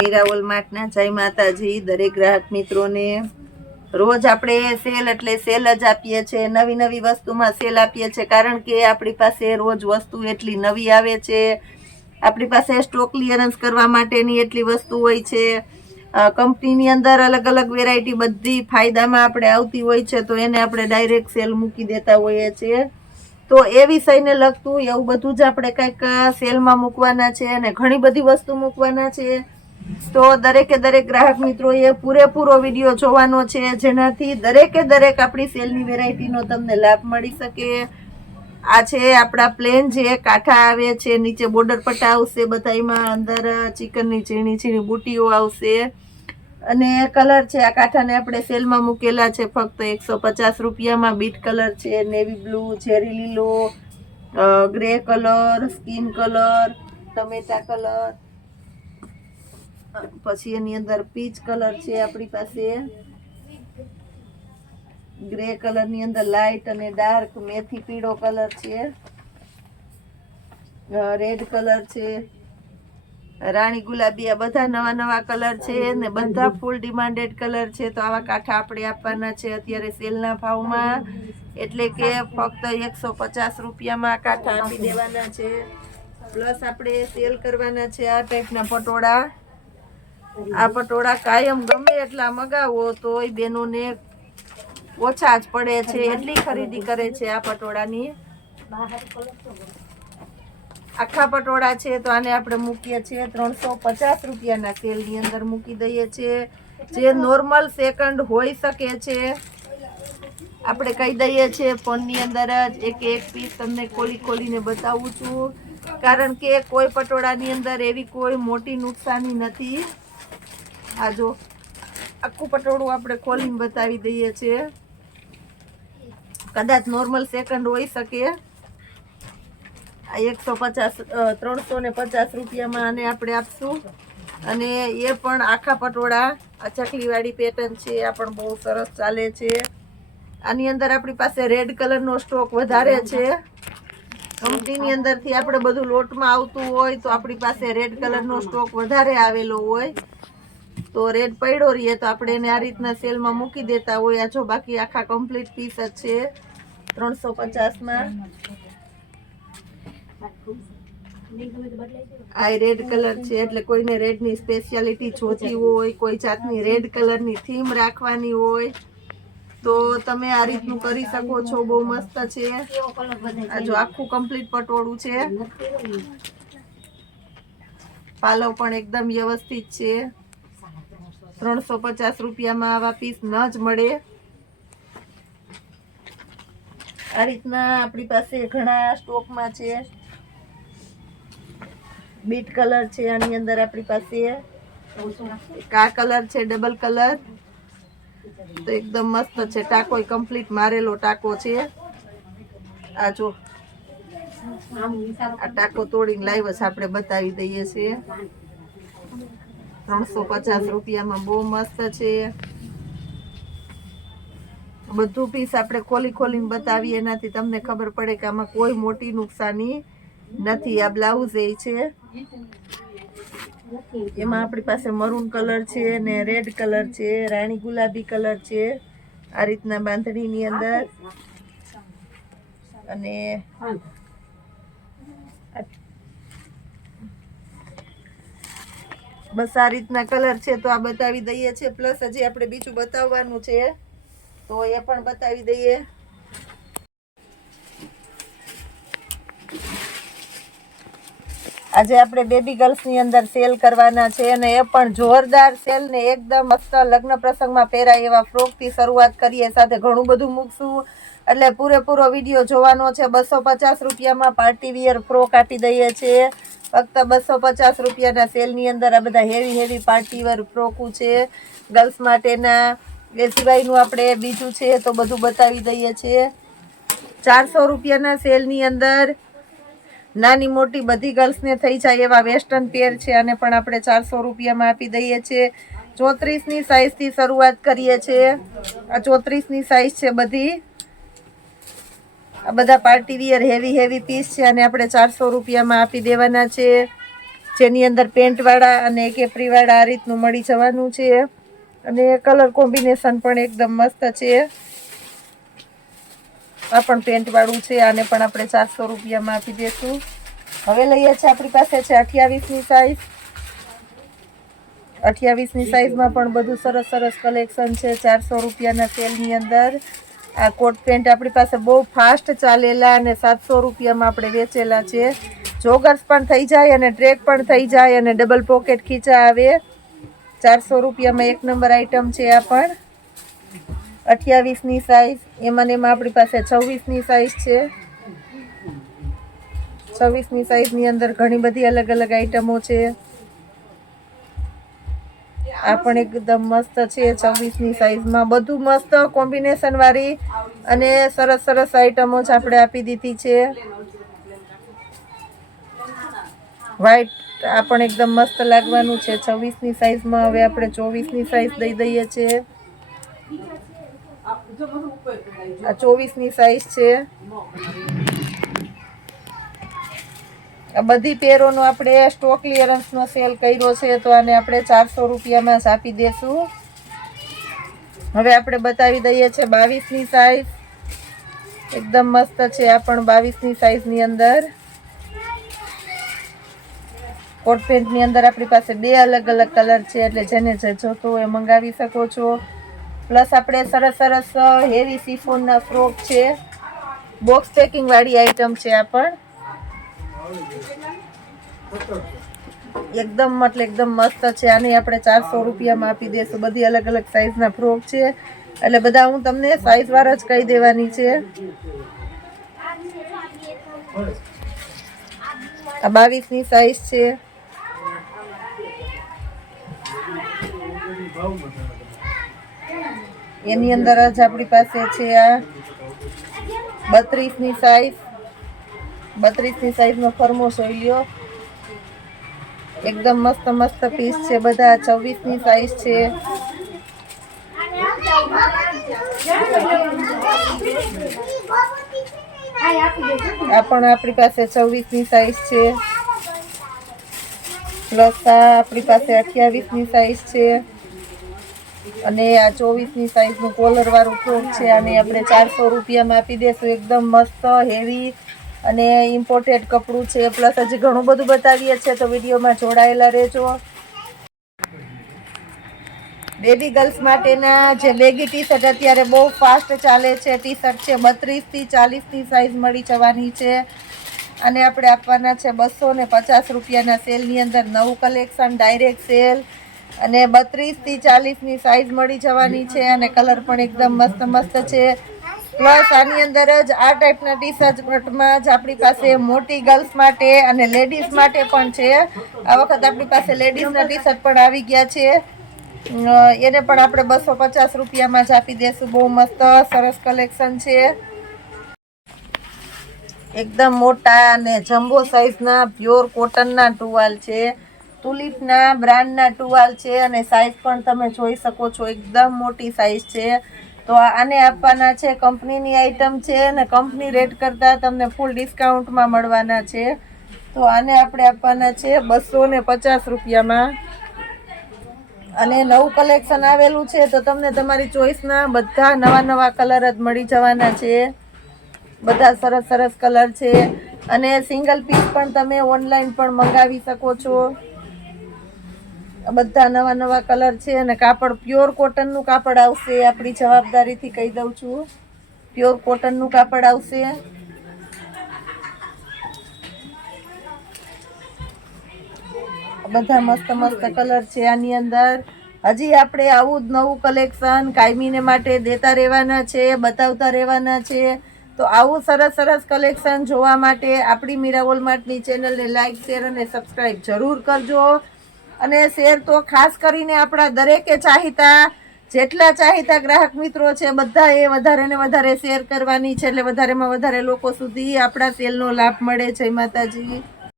મીરાઓલ માર્ટના જય માતાજી દરેક ગ્રાહક મિત્રોને। રોજ આપણે સેલ એટલે સેલ જ આપીએ છીએ, નવી નવી વસ્તુમાં સેલ આપીએ છીએ, કારણ કે આપણી પાસે રોજ વસ્તુ એટલી નવી આવે છે, આપણી પાસે સ્ટોક ક્લિયરન્સ કરવા માટેની એટલી વસ્તુ હોય છે। કંપનીની અંદર અલગ અલગ વેરાયટી બધી ફાયદામાં આપણે આવતી હોય છે, તો એને આપણે ડાયરેક્ટ સેલ મૂકી દેતા હોઈએ છીએ। તો એ વિષયને લગતું એવું બધું જ આપણે કંઈક સેલમાં મૂકવાના છે અને ઘણી બધી વસ્તુ મૂકવાના છે। તો દરેકે દરેક ગ્રાહક મિત્રોએ પૂરેપૂરો વિડીયો જોવાનો છે, જેનાથી દરેકે દરેક આપણી સેલની વેરાયટીનો તમને લાભ મળી શકે। આ છે આપણા પ્લેન જે કાંઠા આવે છે, નીચે બોર્ડર પટ્ટા આવશે, બધામાં અંદર ચિકનની ઝીણી ઝીણી બુટીઓ આવશે અને કલર છે આ કાંઠાને આપણે સેલમાં મૂકેલા છે ફક્ત 150 રૂપિયામાં। બીટ કલર છે, નેવી બ્લુ, ચેરી લીલો, ગ્રે કલર, સ્કિન કલર, ટમેટા કલર, પછી એની અંદર પીચ કલર છે આપણી પાસે, ગ્રે કલર ની અંદર લાઇટ અને ડાર્ક મેથી પીળો કલર છે, રેડ કલર છે, રાણી ગુલાબી, આ બધા નવા નવા કલર છે ને બધા ફૂલ ડિમાન્ડેડ કલર છે। તો આવા કાંઠા આપણે આપવાના છે અત્યારે સેલના ભાવમાં, એટલે કે ફક્ત 150 રૂપિયામાં કાંઠા આપી દેવાના છે। પ્લસ આપણે સેલ કરવાના છે આ ટાઈપના પટોળા। આ પટોળા કાયમ ગમે એટલા મગાવો તોય બેનોને ઓછા જ પડે છે, એટલી ખરીદી કરે છે આ પટોળાની। આખા પટોળા છે તો આને આપણે મૂકીએ છીએ 350 રૂપિયાના સેલની અંદર મૂકી દઈએ છીએ, જે નોર્મલ સેકન્ડ હોઈ શકે છે। આપણે કહી દઈએ છીએ ફોનની અંદર જ એક પીસ તમને ખોલીને બતાવું છું, કારણ કે કોઈ પટોળાની અંદર એવી કોઈ મોટી નુકસાની નથી। આ જો આખું પટોળું આપણે ખોલીને બતાવી દઈએ છીએ, કદાચ નોર્મલ સેકન્ડ હોઈ શકે। આ 350 રૂપિયામાં આને આપણે આપશું, અને એ પણ આખા પટોળા। આ ચકલીવાળી પેટર્ન છે, આ પણ બહુ સરસ ચાલે છે। આની અંદર આપણી પાસે રેડ કલરનો સ્ટોક વધારે છે, કંપનીની અંદરથી આપણે બધું લોટમાં આવતું હોય તો આપણી પાસે રેડ કલરનો સ્ટોક વધારે આવેલો હોય, તો રેડ પડ્યો રહીએ તો આપણે એને આ રીતના સેલમાં મૂકી દેતા હોય। આ જો બાકી આખા કમ્પ્લીટ પીસ જ છે 350માં। આ રેડ કલર છે, એટલે કોઈને રેડની સ્પેશિયાલિટી જોતી હોય, કોઈ જાતની રેડ કલરની થીમ રાખવાની હોય તો તમે આ રીતનું કરી શકો છો, બહુ મસ્ત છે। આ જો આખું કમ્પ્લીટ પટોળું છે, પાલવ પણ એકદમ વ્યવસ્થિત છે। 350 રૂપિયામાં આવા પીસ ન જ મળે। આ રીતના આપણી પાસે ઘણા સ્ટોકમાં છે। બીટ કલર છે આની અંદર આપણી પાસે, આ કલર છે ડબલ કલર, તો એકદમ મસ્ત છે, ટાકો કમ્પ્લીટ મારેલો ટાકો છે। આ જો આ ટાકો તોડીને લાવ્યો છે, આપણે બતાવી દઈએ છીએ 350 રૂપિયામાં, બહુ મસ્ત છે। બધું પીસ આપણે ખોલીને બતાવીએ, એનાથી તમને ખબર પડે કે આમાં કોઈ મોટી નુકસાની નથી। આ બ્લાઉઝ એ છે, એમાં આપણી પાસે મરૂન કલર છે ને રેડ કલર છે, રાણી ગુલાબી કલર છે, આ રીતના બાંધણીની અંદર, અને બસ આ રીતના કલર છે તો આ બતાવી દઈએ છીએ। પ્લસ હજી આપણે બીજું બતાવવાનું છે તો એ પણ બતાવી દઈએ। આજે આપણે બેબી ગર્લ્સની અંદર સેલ કરવાના છે, અને એ પણ જોરદાર સેલ ને એકદમ મસ્ત લગ્ન પ્રસંગમાં પહેરાય એવા ફ્રોકથી શરૂઆત કરીએ, સાથે ઘણું બધું મૂકશું, એટલે પૂરેપૂરો વિડીયો જોવાનો છે। 250 રૂપિયામાં પાર્ટી વિયર ફ્રોક આપી દઈએ છીએ, ફક્ત 250 રૂપિયાના સેલની અંદર આ બધા હેવી પાર્ટી વેર ફ્રોકું છે ગર્લ્સ માટેના। એ સિવાયનું આપણે બીજું છે તો બધું બતાવી દઈએ છીએ। 400 રૂપિયાના સેલની અંદર નાની મોટી બધી ગર્લ્સને થઈ જાય એવા વેસ્ટર્ન પેર છે, અને પણ આપણે 400 રૂપિયામાં આપી દઈએ છીએ। 34ની સાઈઝથી શરૂઆત કરીએ છીએ, આ 34ની સાઈઝ છે બધી। આ બધા પાર્ટી વિયર હેવી પીસ છે, અને આપણે 400 રૂપિયામાં આપી દેવાના છે। જેની અંદર પેન્ટવાળા અને કેપરીવાળા આ રીતનું મળી જવાનું છે અને કલર કોમ્બિનેશન પણ એકદમ મસ્ત છે. આ પણ પેન્ટવાળું છે, આને પણ આપણે 400 રૂપિયામાં આપી દઈશું. હવે લઈએ છીએ આપણી પાસે છે 28ની સાઈઝ. 28ની સાઈઝમાં પણ બધું સરસ સરસ કલેક્શન છે 400 રૂપિયાના સેલની અંદર. આ કોટ પેન્ટ આપણી પાસે બહુ ફાસ્ટ ચાલેલા અને 700 રૂપિયામાં આપણે વેચેલા છે. જોગર્સ પણ થઈ જાય અને ટ્રેક પણ થઈ જાય અને ડબલ પોકેટ ખીચા આવે. 400 રૂપિયામાં એક નંબર આઈટમ છે આ પણ. 28ની સાઈઝ. એમાં આપણી પાસે 26ની સાઈઝ છે. 26ની સાઈઝની અંદર ઘણી બધી અલગ અલગ આઈટમો છે. આ પણ એકદમ મસ્ત છે 26ની સાઈઝમાં. બધું મસ્ત કોમ્બિનેશન વાળી અને સરસ સરસ આઈટમો જ આપણે આપી દીધી છે. વ્હાઈટ આ પણ એકદમ મસ્ત લાગવાનું છે 26ની સાઈઝમાં. હવે આપણે 24ની સાઈઝ દઈ દઈએ છીએ. આ 24ની સાઈઝ છે. આ બધી પેરોનો આપણે સ્ટોક ક્લિયરન્સનો સેલ કર્યો છે તો આને આપણે 400 રૂપિયામાં જ આપી દેશું. હવે આપણે બતાવી દઈએ છીએ 22ની સાઈઝ. એકદમ મસ્ત છે આ પણ 22ની સાઈઝની અંદર. કોટ પેન્ટની અંદર આપણી પાસે 2 અલગ અલગ કલર છે એટલે જેને જે જોતું હોય મંગાવી શકો છો. પ્લસ આપણે સરસ સરસ હેવી સિફોનના ફ્રોક છે. બોક્સ પેકિંગ વાળી આઈટમ છે આ પણ. એકદમ મસ્ત છે. આને આપણે 400 રૂપિયામાં આપી દઈશું. બધી અલગ અલગ સાઈઝના ફ્રોક છે એટલે બધા હું તમને સાઈઝ વાર જ કહી દેવાની છે. આ 22ની સાઈઝ છે. એની અંદર જ આપણી પાસે છે આ 32ની સાઈઝ. 32ની સાઈઝનો ફરમો જોઈ લ્યો. એકદમ મસ્ત પીસ છે બધા. 26ની સાઈઝ છે. આ પણ આપણી પાસે 26ની સાઈઝ છે. પ્લસ આ આપણી પાસે 28ની સાઈઝ છે અને આ 24ની સાઈઝનું કોલર વાળું ફ્રોક છે. આને આપણે 400 રૂપિયામાં આપી દેશું. એકદમ મસ્ત હેવી અને ઇમ્પોર્ટેડ કપડું છે. પ્લસ હજી ઘણું બધું બતાવીએ છીએ તો વિડીયોમાં જોડાયેલા રહેજો. બેબી ગર્લ્સ માટેના જે લેગી ટી શર્ટ અત્યારે બહુ ફાસ્ટ ચાલે છે ટી શર્ટ છે 32થી 40ની સાઈઝ મળી જવાની છે. અને આપણે આપવાના છે 250 રૂપિયાના સેલની અંદર. નવું કલેક્શન ડાયરેક્ટ સેલ અને 32થી 40ની સાઈઝ મળી જવાની છે અને કલર પણ એકદમ મસ્ત છે. પ્લસ આની અંદર જ આ ટાઈપના ટી શર્ટમાં જ આપણી પાસે મોટી ગર્લ્સ માટે અને લેડીઝ માટે પણ છે. આ વખત આપણી પાસે લેડીઝના ટી શર્ટ પણ આવી ગયા છે. એને પણ આપણે 250 રૂપિયામાં જ આપી દેશું. બહુ મસ્ત સરસ કલેક્શન છે. એકદમ મોટા અને જમ્બો સાઈઝના પ્યોર કોટનના ટુવાલ છે. તુલિપના બ્રાન્ડના ટુવાલ છે અને સાઈઝ પણ તમે જોઈ શકો છો. એકદમ મોટી સાઈઝ છે. તો આને આપવાના છે કંપનીની આઈટમ છે અને કંપની રેટ કરતાં તમને ફૂલ ડિસ્કાઉન્ટમાં મળવાના છે. તો આને આપણે આપવાના છે 250 રૂપિયામાં. અને નવું કલેક્શન આવેલું છે તો તમને તમારી ચોઈસના બધા નવા કલર જ મળી જવાના છે. બધા સરસ કલર છે અને સિંગલ પીસ પણ તમે ઓનલાઈન પણ મંગાવી શકો છો. બધા નવા કલર છે અને કાપડ પ્યોર કોટનનું કાપડ આવશે. આપણી જવાબદારીથી કહી દઉં છું, પ્યોર કોટનનું કાપડ આવશે. બધા મસ્ત કલર છે આની અંદર. હજી આપણે આવું જ નવું કલેક્શન કાયમીને માટે દેતા રહેવાના છે, બતાવતા રહેવાના છે. તો આવું સરસ કલેક્શન જોવા માટે આપણી મીરા વોલમાર્ટની ચેનલને લાઈક, શેર અને સબસ્ક્રાઈબ જરૂર કરજો. અને શેર તો ખાસ કરીને આપણા દરેકે જેટલા ચાહીતા ગ્રાહક મિત્રો છે બધા એ વધારે ને વધારે શેર કરવાની છે એટલે વધારેમાં વધારે લોકો સુધી આપણા સેલનો લાભ મળે. જય માતાજી.